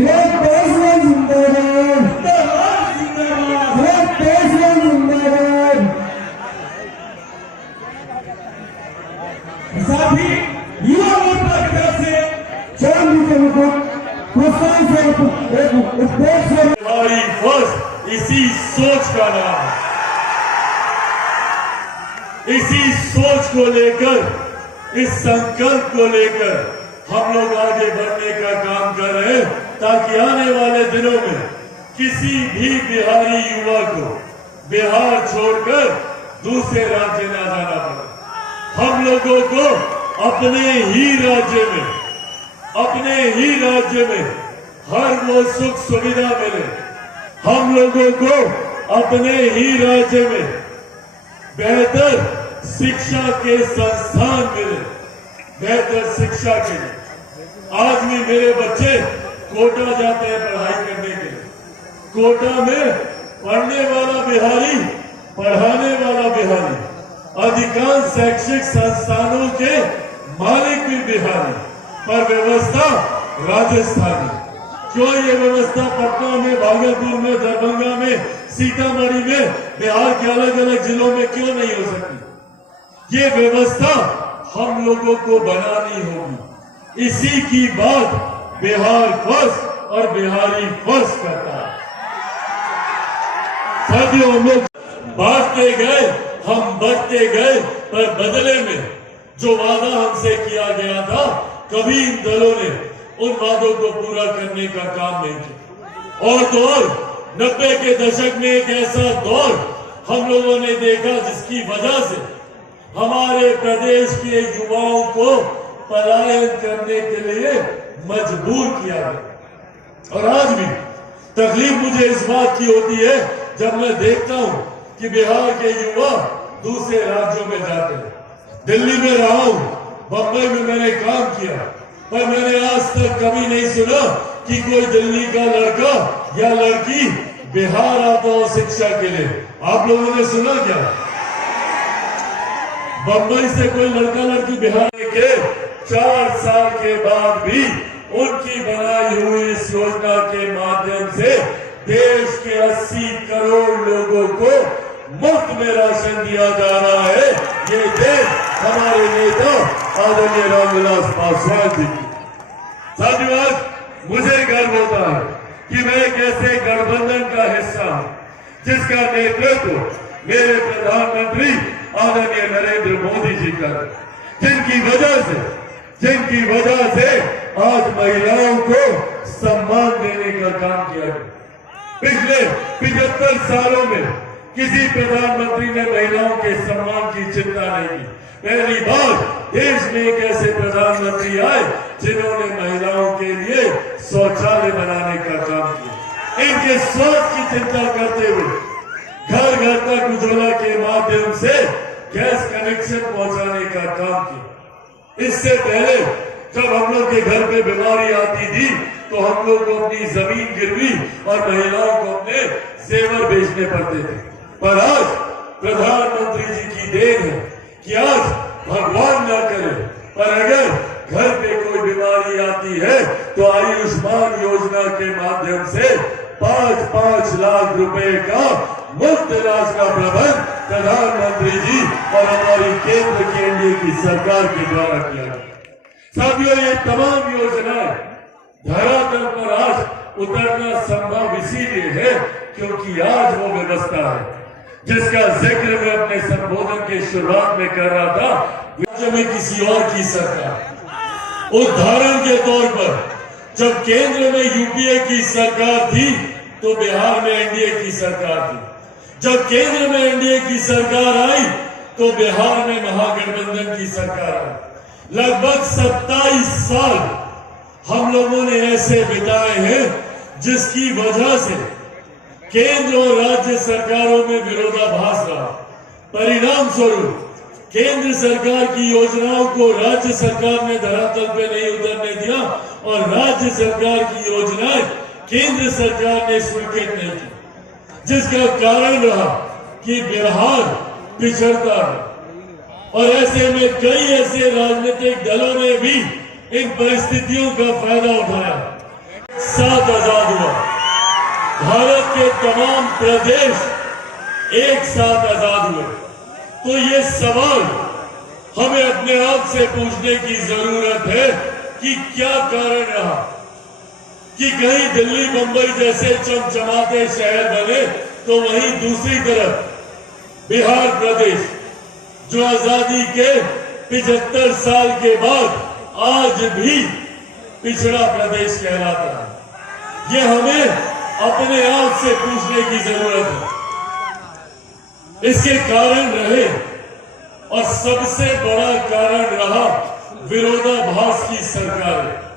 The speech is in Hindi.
साथ ही युवा मोर्चा की तरफ से हमारी फर्स्ट इसी सोच का नाम है। इसी सोच को लेकर, इस संकल्प को लेकर हम लोग आगे बढ़ने का काम कर रहे हैं, ताकि आने वाले दिनों में किसी भी बिहारी युवा को बिहार छोड़कर दूसरे राज्य न जाना पड़े। हम लोगों को अपने ही राज्य में हर वो सुख सुविधा मिले। हम लोगों को अपने ही राज्य में बेहतर शिक्षा के संस्थान मिले। बेहतर शिक्षा के लिए आज भी मेरे बच्चे कोटा जाते हैं पढ़ाई करने के लिए। कोटा में पढ़ने वाला बिहारी, पढ़ाने वाला बिहारी, अधिकांश शैक्षिक संस्थानों के मालिक भी बिहारी, पर व्यवस्था राजस्थानी। क्यों ये व्यवस्था पटना में, भागलपुर में, दरभंगा में, सीतामढ़ी में, बिहार के अलग अलग जिलों में क्यों नहीं हो सकती? ये व्यवस्था हम लोगों को बनानी होगी। इसी की बात बिहार फर्स्ट और बिहारी फर्स्ट करता है। साथियों, हम लोग बांटते गए, हम बढ़ते गए, पर बदले में जो वादा हमसे किया गया था, कभी इन दलों ने उन वादों को पूरा करने का काम नहीं किया। और दौर 90 के दशक में एक ऐसा दौर हम लोगों ने देखा जिसकी वजह से हमारे प्रदेश के युवाओं को पलायन करने के लिए मजबूर किया गया। और आज भी तकलीफ मुझे इस बात की होती है जब मैं देखता हूं कि बिहार के युवा दूसरे राज्यों में जाते हैं। दिल्ली में रहा हूं, बंबई में मैंने काम किया, पर मैंने आज तक कभी नहीं सुना कि कोई दिल्ली का लड़का या लड़की बिहार आता हो शिक्षा के लिए। आप लोगों ने सुना क्या? बंबई से कोई लड़का लड़की बिहार के 4 साल के बाद भी उनकी बनाई हुई इस योजना के माध्यम से देश के 80 करोड़ लोगों को मुफ्त में राशन दिया जा रहा है। ये देश हमारे नेता आदरणीय रामविलास पासवान जी की। साथियों, आज मुझे गर्व होता है कि मैं एक ऐसे गठबंधन का हिस्सा हूं जिसका नेतृत्व मेरे प्रधानमंत्री आदरणीय नरेंद्र मोदी जी कर, जिनकी वजह से आज महिलाओं को सम्मान देने का काम किया गया। पिछले 75 सालों में किसी प्रधानमंत्री ने महिलाओं के सम्मान की चिंता नहीं की। पहली बार देश में एक ऐसे प्रधानमंत्री आए जिन्होंने महिलाओं के लिए शौचालय बनाने का काम किया। इनके स्वास्थ्य की चिंता करते हुए घर घर तक उज्ज्वला के माध्यम से गैस कनेक्शन पहुंचाने का काम किया। इससे पहले जब हम लोग के घर पे बीमारी आती थी तो हम लोग को अपनी जमीन गिरवी और महिलाओं को अपने जेवर बेचने पड़ते थे। पर आज प्रधानमंत्री जी की देन है कि आज भगवान न करे, पर अगर घर पे कोई बीमारी आती है तो आयुष्मान योजना के माध्यम से 5-5 लाख रुपए का मुफ्त इलाज का प्रबंध प्रधानमंत्री जी और हमारी केंद्र की एनडीए की सरकार के द्वारा किया गया। साथियों, ये तमाम योजनाएं धरातल पर आज उतरना संभव इसीलिए है क्योंकि आज वो व्यवस्था है जिसका जिक्र मैं अपने संबोधन के शुरुआत में कर रहा था। राज्य में किसी और की सरकार, उदाहरण के तौर पर जब केंद्र में यूपीए की सरकार थी तो बिहार में एनडीए की सरकार थी। जब केंद्र में एनडीए की सरकार आई तो बिहार में महागठबंधन की सरकार आई। लगभग 27 साल हम लोगों ने ऐसे बिताए हैं जिसकी वजह से केंद्र और राज्य सरकारों में विरोधाभास रहा। परिणाम स्वरूप केंद्र सरकार की योजनाओं को राज्य सरकार ने धरातल पे नहीं उतरने दिया और राज्य सरकार की योजनाएं केंद्र सरकार ने स्वीकृत नहीं की, जिसका कारण रहा कि बिहार पिछड़ता है। और ऐसे में कई ऐसे राजनीतिक दलों ने भी इन परिस्थितियों का फायदा उठाया। साथ आजाद हुआ, भारत के तमाम प्रदेश एक साथ आजाद हुए, तो ये सवाल हमें अपने आप से पूछने की जरूरत है कि क्या कारण रहा कि कहीं दिल्ली मुंबई जैसे चमचमाते शहर बने तो वहीं दूसरी तरफ बिहार प्रदेश जो आजादी के 75 साल के बाद आज भी पिछड़ा प्रदेश कहलाता है। ये हमें अपने आप से पूछने की जरूरत है। इसके कारण रहे और सबसे बड़ा कारण रहा विरोधाभास की सरकारें।